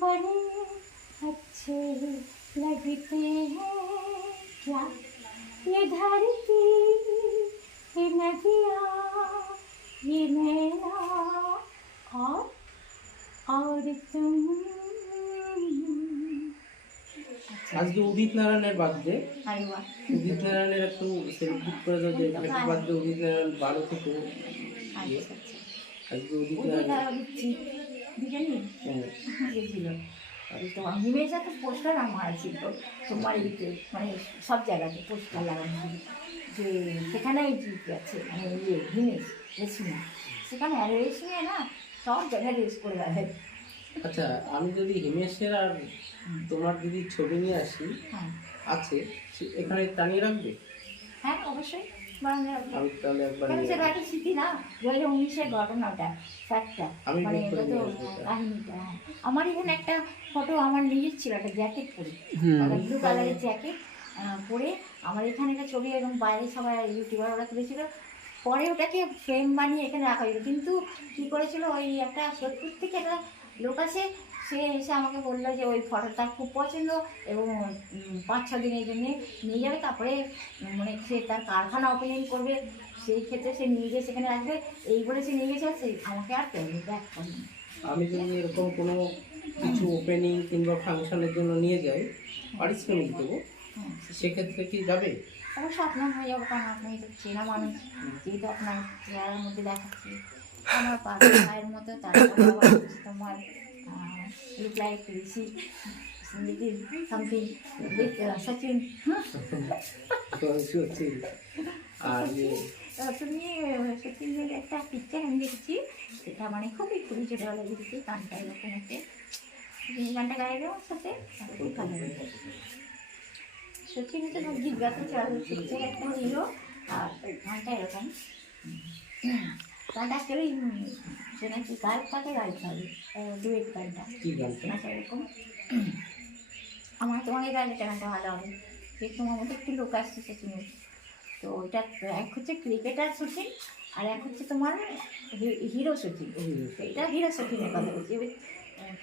बड़े अच्छे लगते हैं क्या ये धरती ये नदियाँ ये नैना और और तुम আজকে উদিত নারায়ণের বার্থডে अरे वाह উদিত নারায়ণের একটু সেলিব্রেট করে দাও যে হ্যাপি বার্থডে উদিত নারায়ণ বারো থেকে ইয়ে। अच्छा अच्छा আজকে উদিত ওদের নারায়ণ বিরিয়ানি হ্যাঁ। গেছিল তো হিমেশা তো পোস্টার আমার ছিল তোমার ইতে মানে সব জায়গাতে পোস্টার লাগানো ছিল। যে সেখানে জিপি আছে মানে ইয়ে হিমেশ রেশমিয়া সেখানে আর রেশমিয়া না সব জায়গায় রেস করে বেড়ায় আচ্ছা আমি যদি হিমেশের আর তোমার দিদির ছবি নিয়ে আসি হ্যাঁ। আছে এখানে টানিয়ে রাখবে? হ্যাঁ অবশ্যই। আমি তাহলে একবার ঘটনাটা ফ্যাক্টটা মানে এটা তো কাহিনীটা হ্যাঁ। আমার এখানে একটা ফটো আমার নিজের ছিল একটা জ্যাকেট পরে। ব্লু কালারের জ্যাকেট পরে আমার এখানে একটা ছবি এবং বাইরে সবাই ইউটিউবার ওরা তুলেছিল। পরে ওটাকে ফ্রেম বানিয়ে এখানে রাখা হয়েছিল। কিন্তু কী করেছিল ওই একটা সত্যুর থেকে একটা লোক আছে সে এসে আমাকে বলল যে ওই ফটোটা তার খুব পছন্দ এবং পাঁচ ছ দিনের জন্য নিয়ে যাবে তারপরে মানে সে তার কারখানা ওপেনিং করবে সেই ক্ষেত্রে সে নিয়ে গিয়ে সেখানে আসবে এই বলে সে নিয়ে গেছে সে আমাকে আর ব্যাক করেনি আমি যদি এরকম কোনো কিছু ওপেনিং কিংবা ফাংশনের জন্য নিয়ে যাই পারিশ্রমিক দেবো সেক্ষেত্রে কি যাবে? অবশ্য আপনার হয়ে যাব কারণ আপনি তো চেনা মানুষ যেহেতু আপনার চেহারার মধ্যে দেখাচ্ছি আমার পাশের মতো তারপরে তোমার look like Rishi little something with Sachin তো সত্যি আর তুমি সচিনের একটা পিকচার আমি দেখেছি সেটা মানে খুবই খুবই ছোটোবেলা দেখেছি গানটা এরকম হচ্ছে তুমি গানটা গাইবে আমার সাথে খুব ভালো লাগে সচিন তো সব জিজ্ঞাসা চলে একটা হিরো আর গানটা এরকম গানটা অ্যাকচুয়ালি সে নাকি গায়ক তাকে গাইতে হবে। ডুয়েট গানটা। গানটা এরকম। আমার তোমাকে গাইলে গানটা ভালো হবে। সে তোমার মতো একটু লোক আসছে সচিনের তো এটা এক হচ্ছে ক্রিকেটার সচিন আর এক হচ্ছে তোমার হিরো সচিন। এটা হিরো সচিনের কথা বলছি। এবার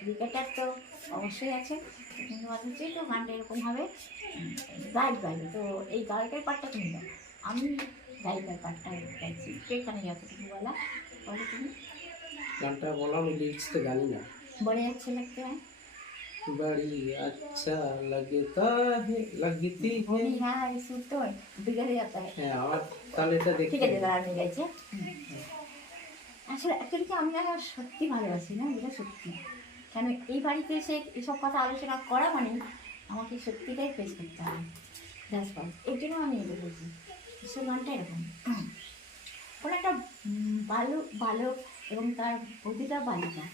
ক্রিকেটার তো অবশ্যই আছে। কিন্তু হচ্ছে তো গানটা এরকম হবে। গায়ক গাইবে তো এই গায়কের পার্টটা তুমি দাও। আমি গায়িকার পার্টটা গাইছি সেখানে যতটুকু বলা বলো তুমি গানটা বলো আমি লিরিক্স তো জানি না বড়ে যাচ্ছে লাগতে হয় बड़ी अच्छा लगता है लगती है होनी है सुर तो बिगड़ जाता है হ্যাঁ আমার তাহলে এটা দেখতে ঠিক আছে দাঁড়া আমি গাইছি আসলে অ্যাকচুয়ালি কি আমি না সত্যি ভালোবাসি না এটা সত্যি কেন এই বাড়িতে এসে এসব কথা আলোচনা করা মানে আমাকে সত্যিটাই ফেস করতে হবে দ্যাটস ওয়াই এর জন্য আমি এটা বলছি সে গানটা এরকম? কোনো একটা বালক বালক এবং তার বুদ্ধিটা বালিকা।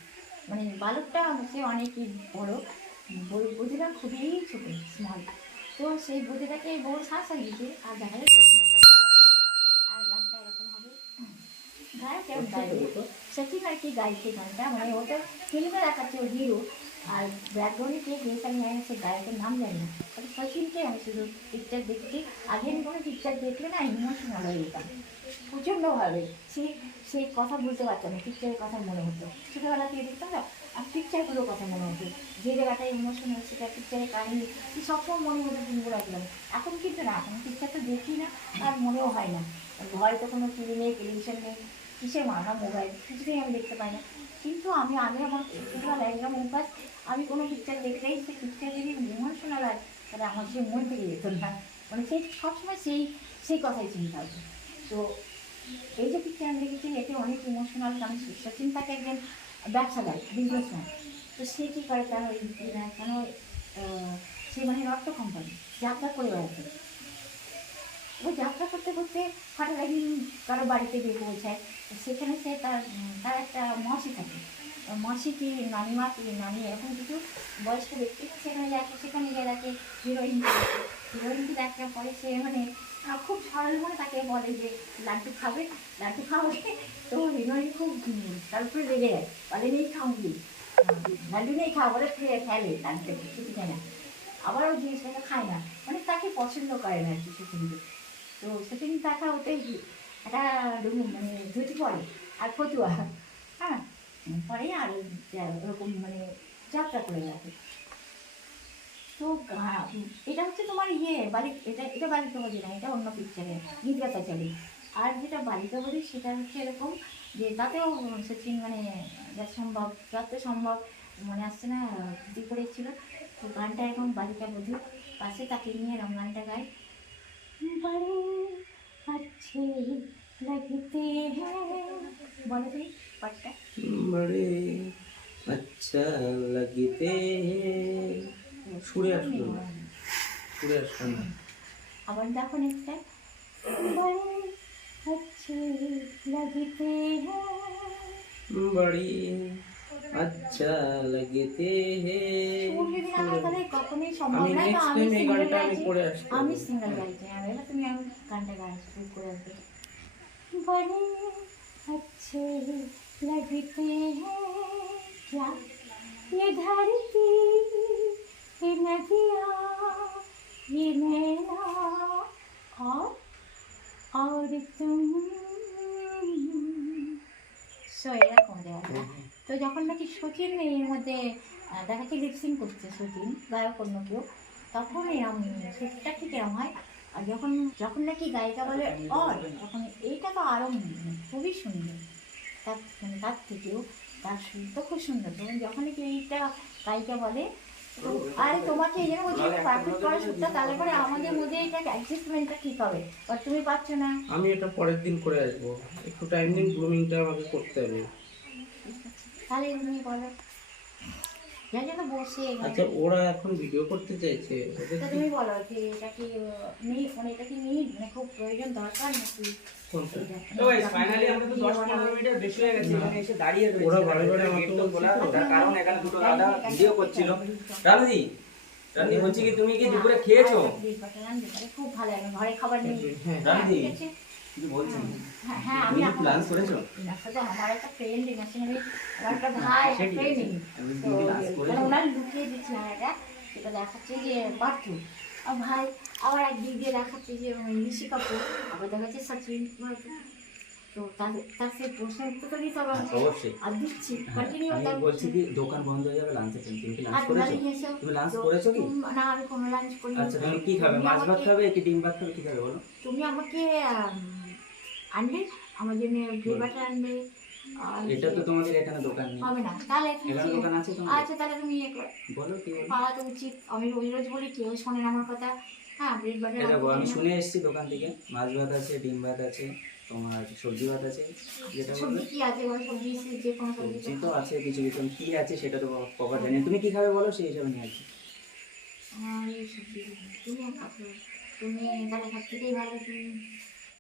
মানে বালকটা হচ্ছে অনেকই বড়। বুদ্ধিটা খুবই ছোটো স্মল তো সেই বুদ্ধিটাকে বউ শ্বাস দিয়েছে। আর দেখা যাচ্ছে ছোটো নৌকা আর গানটা এরকম হবে। গায়ক গাইবে সেটি আর কি গাইছে গানটা। মানে ওটা ফিল্মে দেখাচ্ছে হিরো। আর ব্যাকগ্রাউন্ডে কে গেয়েছে আমি সে গায়কের নাম জানি না। তবে সচিনকে আমি শুধু পিকচার দেখছি। আগে আমি কোনো পিকচার দেখলে না ইমোশনাল হয়ে যেতাম। প্রচণ্ডভাবে। সে সে কথা বলতে পারতাম না পিকচারের কথা মনে হতো। ছোটোবেলা থেকে দেখতাম না, আর পিকচারগুলোর কথা মনে হতো। যে জায়গাটা ইমোশনাল সেটা পিকচারের কাহিনী সবসময় মনে হতো দিনগুলো রাখলাম এখন কিন্তু না, এখন পিকচার তো দেখি না, আর মনেও হয় না। ঘরে তো কোনো টিভি নেই টেলিভিশন নেই। কিসের মানা মোবাইল কিছুতেই আমি দেখতে পাই না। কিন্তু আমি আগে আমার ছোটোবেলায় একদম অভ্যাস আমি কোনো পিকচার দেখলেই সে পিকচার যদি ইমোশনাল হয় তাহলে আমার সে মন থেকে যেত না। মানে সেই, সবসময় সেই সেই কথাই চিন্তা হতো। তো এই যে পিকচার আমি দেখেছি, এতে অনেক ইমোশনাল কারণ সচিন তাকে একজন ব্যবসাদার বিজনেসম্যান তো সে কী করে, তার ওই কেন সে মানে রক্ত কোম্পানি যাত্রা করে বেড়াতে ও যাত্রা করতে করতে হঠাৎ একদিন কারও বাড়িতে গিয়ে পৌঁছায়। সেখানে সে তার তার একটা মাসি থাকে। মাসি কি নানিমা কি নানি এরকম কিছু বয়স্ক ব্যক্তি সেখানে যাচ্ছে সেখানে গিয়ে দেখে। হিরোইন হিরোইনকে দেখার পরে সে মানে খুব সরল মনে তাকে বলে যে লাড্ডু খাবে? লাড্ডু খাবে তো হিরোইন খুব উম, তার উপরে রেগে যায়। বলে নেই খাওয়াবি লাড্ডু নেই খাওয়া বলে ফেলে। ফেলে লাড্ডু কিছু খায় না। আবার ওই জিনিসটাকে খায় না। মানে তাকে পছন্দ করে না আর কি সেখানে তো সেদিন টাকা ওটাই কি একটা মানে ধুতি পরে, আর ফতুয়া। হ্যাঁ পরে আর ওরকম মানে যাত্রা করে যাবে তো এটা হচ্ছে তোমার ইয়ে বাড়ি, এটা এটা বালিকা বলি না, এটা অন্য পিকচারে গীতগাতা চলে। আর যেটা বালিকা বলি সেটা হচ্ছে এরকম যে তাতেও সচিন মানে যা সম্ভব যত সম্ভব মনে আসছে না, ক্ষতি করেছিল। তো গানটা এখন বালিকা বধূ পাশে তাকে নিয়ে এরম গানটা গায়। लगते हैं বলো তুমি পাঠটা বড়ে আচ্ছা লাগতে সুরে আসলো না সুরে আসলো না আবার দেখো নেক্সটটা বড়ে अच्छे लगते हैं বড়ি আচ্ছা লাগতে হে সুর যদি না হয় তাহলে কখনোই সম্ভব আমি নয় তো নেক্সট আমি টাইম এই সিঙ্গেল গানটা আমি গাইছি করে আসতে আমি সিঙ্গেল গাইছি আর এবার তুমি আমি গানটা গাই শুরু করে আসবে बड़े अच्छे लगते हैं क्या ये धरती ये नदियाँ ये नैना और और तुम সো এরকম দেওয়া তো যখন নাকি সচিন এর মধ্যে দেখা যাচ্ছে লিপসিং করছে সচিন, গায়ক অন্য কেউ তখন এরম সেটা ঠিক এরম হয়। আর যখন যখন নাকি গায়িকা বলে অর তখন এইটা তো আরও খুবই সুন্দর। তার মানে তার থেকেও, তার সুর তো খুব সুন্দর। তখন যখন নাকি এইটা গায়িকা বলে আরে তোমাকে এই জন্য বলছি পারফেক্ট করার সুরটা তাহলে পরে আমাদের মধ্যে এটা অ্যাডজাস্টমেন্টটা ঠিক হবে। আর তুমি পাচ্ছ না। আমি এটা পরের দিন করে আসব। একটু টাইম দিন গ্রুমিংটা আমাকে করতে হবে। তাহলে তুমি বলো। আচ্ছা ওরা এখন ভিডিও করতে চাইছে কি তুমি বলো যে এটা কি নিড মানে এটা কি মানে খুব প্রয়োজন দরকার নাকি কোনটা? তো guys, finally আমরা তো 10 15 মিনিটের বেশি হয়ে গেছে এখানে এসে দাঁড়িয়ে রয়েছে। ওরা বারে বারে আমাকে গেট তো বলছে খোলা, তো। তার কারণ এখানে দুটো দাদা ভিডিও করছিল। রানুদি রানুদি বলছি কি তুমি কি দুপুরে খেয়েছো? খুব ভালো লাগে ঘরে খাবার নেই। হ্যাঁ হ্যাঁ তুমি আমি প্ল্যান করেছ? আসলে আমার একটা ফ্রেন্ড ইনাসিনারি আমার একটা ভাই একটা ফ্রেন্ড আমি তো তুমি প্ল্যান মানে করেছ? ওনার লুকিয়ে দিচ্ছি এটা সেটা দেখাচ্ছে যে পার্থ আর ভাই আবার একদিক দিয়ে দেখাচ্ছে যে ঋষি কাপুর আবার দেখাচ্ছে সচিন তো তার সেই প্রশ্ন উত্তর দিতে হবে আমাকে। আর দিচ্ছি হ্যাঁ, কন্টিনিউ আমি বলছি কি দোকান বন্ধ হয়ে যাবে তুমি লাঞ্চ করেছ? তুমি লাঞ্চ করেছ কি? না আমি কোনো লাঞ্চ করিনি। আচ্ছা তুমি কি খাবে? মাছ ভাত খাবে কি ডিম ভাত খাবে? কি খাবে বলো? তুমি আমাকে আম, আনবে আমার জন্য বাটার আনবে। আর এটা তো তোমাদের এখানে দোকান নেই। হবে না তাহলে এখানে দোকান আছে তোমার আচ্ছা তাহলে তুমি ইয়ে করো। বলো কি পাওয়া তো উচিত আমি রোজ রোজ বলি কেউ শোনে না আমার কথা। হ্যাঁ ব্রেড বাটার দেখো আমি শুনে এসেছি দোকান থেকে। মাছ ভাত আছে ডিম ভাত আছে তোমার সবজি ভাত আছে। যেটা বলবে সবজি কি আছে? বলো সবজি যে কোনো সবজি তো আছে কিছু কিছু। কি আছে সেটা তো জানি তুমি কি খাবে বলো? সেই হিসাবে নিয়ে আসছি তুমি। তুমি তাহলে সব থেকেই ভালো। তুমি